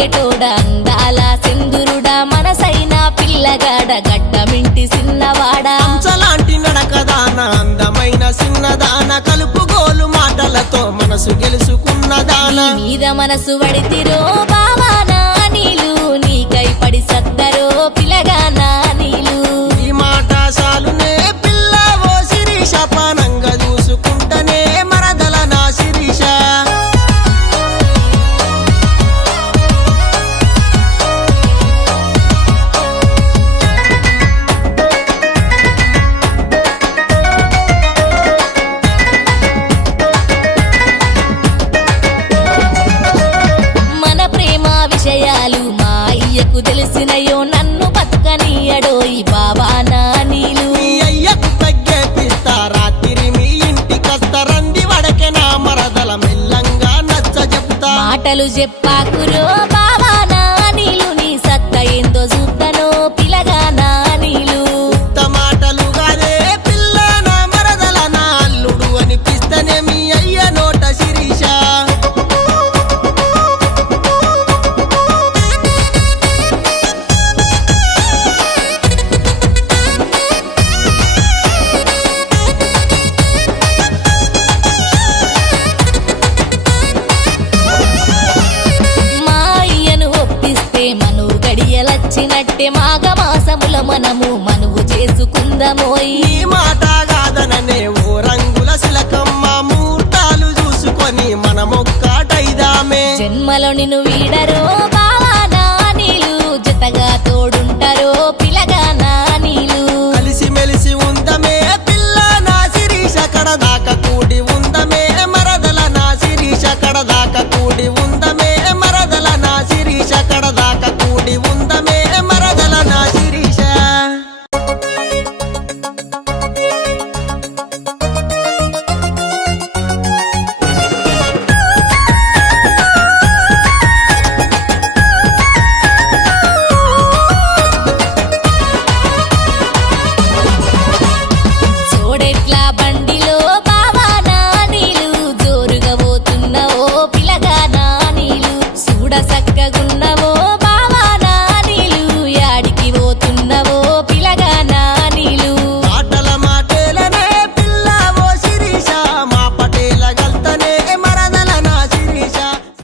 అడిగేటోడ అందాల సింధురుడా మనసైన పిల్లగాడ గడ్డమింటి సిన్నవాడ అంచలాంటి నడకదాన అందమైన సిన్నదాన కలుపుగోలు మాటలతో మనసు గెలుచుకున్నదాన మీద మనసు వడితిరో బావానా నీలు నీకై పడి సద్దరో పిల్లగానా నీలు ఈ మాట సాలునే పిల్ల ఓ శిరీష పానంగా చూసుకుంటనే మరదల నా శిరీష మన ప్రేమ విషయాలు మా అయ్యకు తెలిసినయో నన్ను బతుకనీయడోయి బావానా నీలు మీ అయ్యకు తగ్గేపిస్తా రాత్రి మీ ఇంటికొస్తా రంది వడకే నా మరదల మెల్లంగా నచ్చ చెప్తా మాటలు చెప్పాకురో బావానా నీలు నీ సత్త ఏందో చూద్దనో పిలగానా నీలు ఉత్త మాటలు కాదే పిల్ల నా మరదల నా అల్లుడు అనిపిస్తేనే మీ అయ్య నోట శిరీష మా అయ్యను ఒప్పిస్తే మనువు గడియలచ్చినట్టే మాఘమాసముల మనము మనువు చేసుకుందమోయి ఈ మాట కాదననే ఓ రంగుల శిలకమ్మ ముహూర్తాలు చూసుకొని మనమొక్కటైదామే జన్మలో నిన్ను